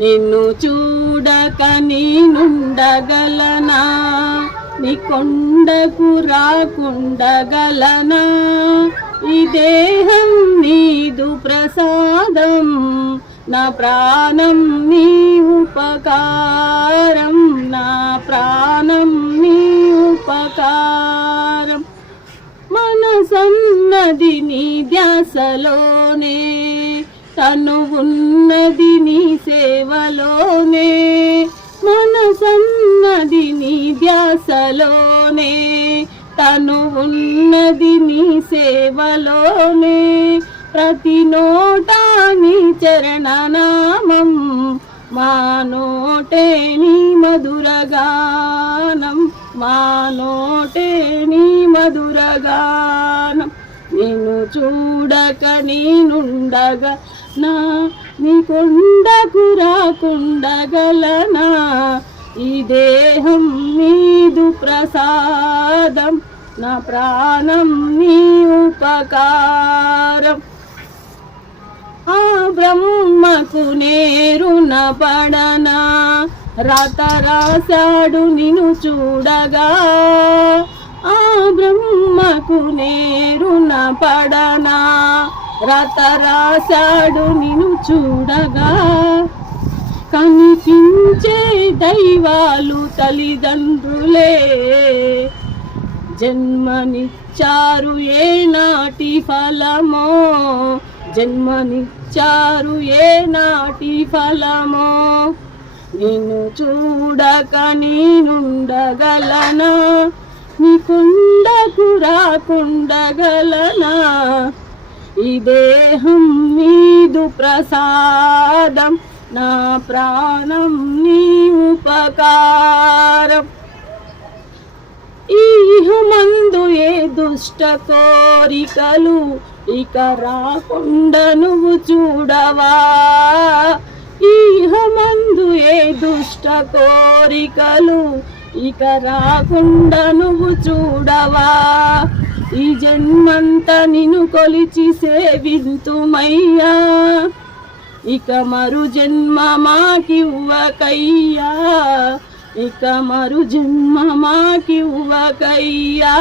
నిన్ను చూడక నేనుండగలనా, నీ కొండకు రాకుండగలనా. ఈ దేహం నీదు ప్రసాదం, నా ప్రాణం నీ ఉపకారం, నా ప్రాణం నీ ఉపకారం. మనసన్నది నీ ధ్యాసలోనే, తను ఉన్నది నీ సేవలోనే. మనసన్నది నీ ధ్యాసలోనే, తను ఉన్నది నీ సేవలోనే. ప్రతి నోటా నీ చరణనామం, మా నోటే నీ మధురగానం, మా నోటే నీ మధురగానం. నిన్ను చూడక నేనుండగా నా, నీ కొండకు రాకుండగలనా. ఈ దేహం నీదు ప్రసాదం, నా ప్రాణం నీ ఉపకారం. ఆ బ్రహ్మకు నేరున పడనా, రాత రాశాడు నిన్ను చూడగా. ఆ బ్రహ్మకు నేరున పడనా, రాత రాశాడు నిన్ను చూడగా. కనిపించే దైవాలు తల్లిదండ్రులే, జన్మనిచ్చారు ఏనాటి ఫలమో, జన్మనిచ్చారు ఏనాటి ఫలమో. నిన్ను చూడక నేనుండగలనా, నీ కొండకు రాకుండగలనా. ఈ దేహం నీదు ప్రసాదం, నా ప్రాణం నీ ఉపకారం. ఈహమందు ఏ దుష్ట కోరికలు ఇక రాకుండా నువ్వు చూడవా. ఈహమందు ఏ దుష్ట కోరికలు ఇక రాకుండా నువ్వు చూడవా. ఈ జన్మంతా నిన్ను కొలిచి సేవింతుమయ్యా, ఇక మరు జన్మ మాకివ్వకయ్యా, ఇక మరు జన్మ మాకివ్వకయ్యా.